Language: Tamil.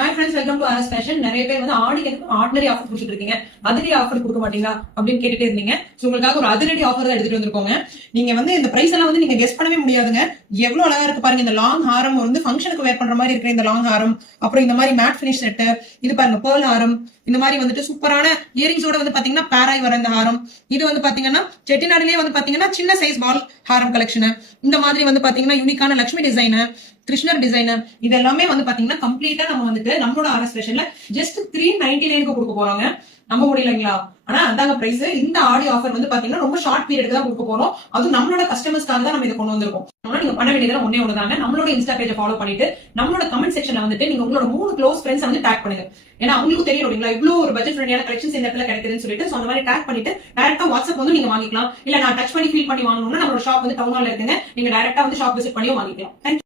Hi friends, welcome to RS Fashion. நிறைய பேர் வந்து ஆடிக்கு ஆர்டினரி ஆஃபர் கொடுத்துட்டு இருக்கீங்க, அதிரடி ஆஃபர் கொடுக்க மாட்டீங்களா அப்படின்னு கேட்டுட்டே இருந்தீங்க. ஸோ உங்களுக்காக ஒரு அதிரடி ஆஃபர் தான் எடுத்துட்டு வந்திருக்கோங்க. நீங்க வந்து இந்த பிரைஸ் எல்லாம் வந்து நீங்க கெஸ் பண்ணவே முடியாதுங்க. எவ்வளவு அழகா இருக்கு பாருங்க. இந்த லாங் ஹாரம் வந்து ஃபங்க்ஷனுக்கு வேர் பண்ற மாதிரி இருக்கிற இந்த லாங் ஹாரம், அப்புறம் இந்த மாதிரி மேட் ஃபினிஷ் செட், இது பாருங்க பேர்ல் ஹாரம், இந்த மாதிரி வந்துட்டு சூப்பரான இயரிங்ஸோட வந்து பாத்தீங்கன்னா பேராய் வர இந்த ஹாரம். இது வந்து பாத்தீங்கன்னா செட்டிநாடுலயே வந்து பாத்தீங்கன்னா சின்ன சைஸ் பால் ஹாரம் கலெக்ஷன். இந்த மாதிரி வந்து பாத்தீங்கன்னா யூனிக்கான லட்சுமி டிசைன், கிருஷ்ணர் டிசைனர், இது எல்லாமே வந்து பாத்தீங்கன்னா கம்ப்ளீட்டா நம்ம வந்துட்டு நம்மளோட ஆர்எஸ் ஃபேஷன்ல ஜஸ்ட் 399 கொடுக்க போறோங்க. நம்ப முடியலங்களா? ஆனா அதாங்க பிரைஸ். இந்த ஆடி ஆஃபர் வந்து பாத்தீங்கன்னா ரொம்ப ஷார்ட் பீரியட் தான் கொடுக்க போறோம். அதுவும் நம்மளோட கஸ்டமர்ஸ்க்காக தான் நம்ம இதை கொண்டு வந்திருக்கோம். நீங்க பண்ண வேண்டியது ஒன்னே ஒண்ணுதாங்க. நம்மளோட இன்ஸ்டா பேஜை ஃபாலோ பண்ணிட்டு நம்மளோட கமெண்ட் செக்ஷன்ல வந்துட்டு நீங்க உங்களோட 3 க்ளோஸ் ஃப்ரெண்ட்ஸ் வந்து டேக் பண்ணுங்க. ஏன்னா அவங்களுக்கு தெரியும் இல்லைங்களா இவ்வளவு ஒரு பட்ஜெட் ஃப்ரெண்ட்லியான கலெக்ஷன்ஸ் இந்த இடத்துல கிடைக்குதுன்னு சொல்லிட்டு. சோ அந்த மாதிரி டேக் பண்ணிட்டு டைரக்டா வாட்ஸ்அப் வந்து நீங்க வாங்கிக்கலாம். இல்ல நான் டச் பண்ணி ஃபீல் பண்ணி வாங்கணும்னா நம்மளோட ஷாப் வந்து டவுன் ஹால்ல இருக்குங்க. நீங்க டைரக்டா வந்து ஷாப் விசிட் பண்ணியும் வாங்கிக்கலாம். தேங்க்யூ.